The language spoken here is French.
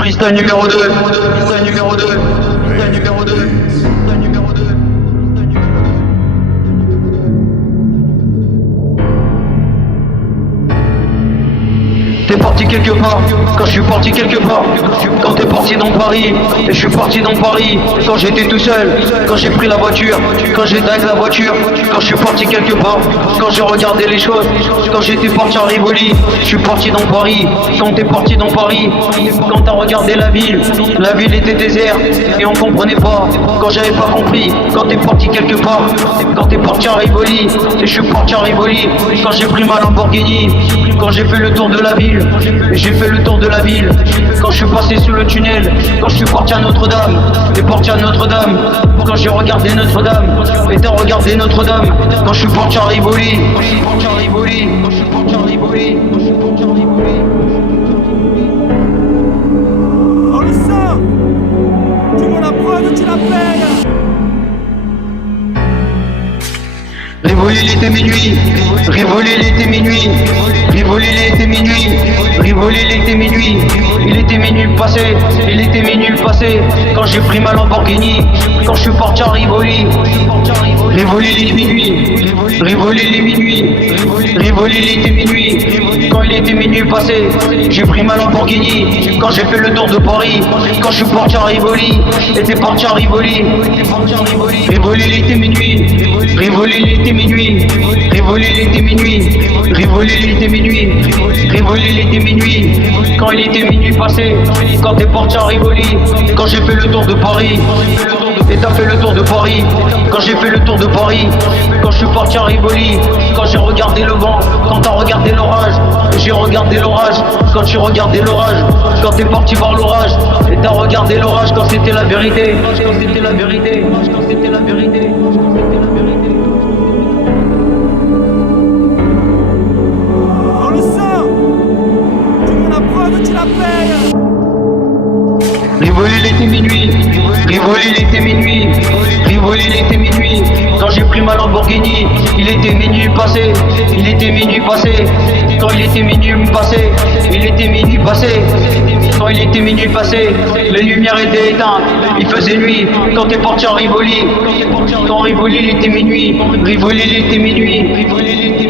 Freestyle numéro 2. Freestyle numéro 2. Freestyle numéro 2. Freestyle numéro 2. T'es parti quelque part, quand je suis parti quelque part. Quand t'es parti dans Paris, et je suis parti dans Paris. Quand j'étais tout seul, quand j'ai pris la voiture, quand j'étais avec la voiture. Quand je suis parti quelque part, quand j'ai regardé les choses. Quand j'étais parti à Rivoli, je suis parti dans Paris. Quand t'es parti dans Paris, quand t'as regardé la ville était déserte et on comprenait pas. Quand j'avais pas compris, quand t'es parti quelque part. Quand t'es parti à Rivoli, et je suis parti à Rivoli. Quand j'ai pris ma Lamborghini, quand j'ai fait le tour de la ville. J'ai fait le tour de la ville. Quand je suis passé sous le tunnel. Quand je suis parti à Notre-Dame. Et parti à Notre-Dame. Quand j'ai regardé Notre-Dame. Et t'as regardé Notre-Dame. Quand je suis parti à Rivoli. Quand je suis parti à Rivoli. Quand je suis parti à Rivoli. Quand je suis parti à Rivoli. On le sent. Tu veux la preuve, tu la payes. Rivoli, il était minuit. Rivoli, il était minuit. Rivoli, il était minuit. Rivoli, il était minuit. Il était minuit passé. Il était minuit passé. Quand j'ai pris ma Lamborghini. Quand je suis parti à Rivoli. Rivoli, il est minuit. Rivoli, il est minuit. Rivoli, il était minuit. Quand il était minuit passé, j'ai pris ma Lamborghini. Quand j'ai fait le tour de Paris. Quand je suis parti à Rivoli. Et t'es parti à Rivoli. Rivoli, il était minuit. Rivoli, il était minuit. Rivoli, il était minuit. Rivoli, il était minuit. Rivoli, il était minuit. Quand il était minuit passé. Quand t'es parti à Rivoli. Quand j'ai fait le tour de Paris. Et t'as fait le tour de Paris. Quand j'ai fait le tour de Paris. Quand je suis parti à Rivoli. Quand j'ai regardé le vent. Quand t'as regardé l'orage. J'ai regardé l'orage. Quand j'ai regardé l'orage. Quand t'es parti voir l'orage. Et t'as regardé l'orage quand c'était la vérité. Quand c'était la vérité. Quand c'était la vérité. Quand c'était la vérité. On le sent. Tu veux la preuve, tu la payes. Rivoli, il était minuit. Rivoli, il était minuit. Rivoli, il était minuit. Quand j'ai pris ma Lamborghini, il était minuit passé. Il était minuit passé. Quand il était minuit passé, il était minuit passé. Quand il était minuit passé, les lumières étaient éteintes. Il faisait nuit. Quand t'es parti à Rivoli, quand Rivoli, il était minuit. Rivoli, il était minuit. Rivoli, il était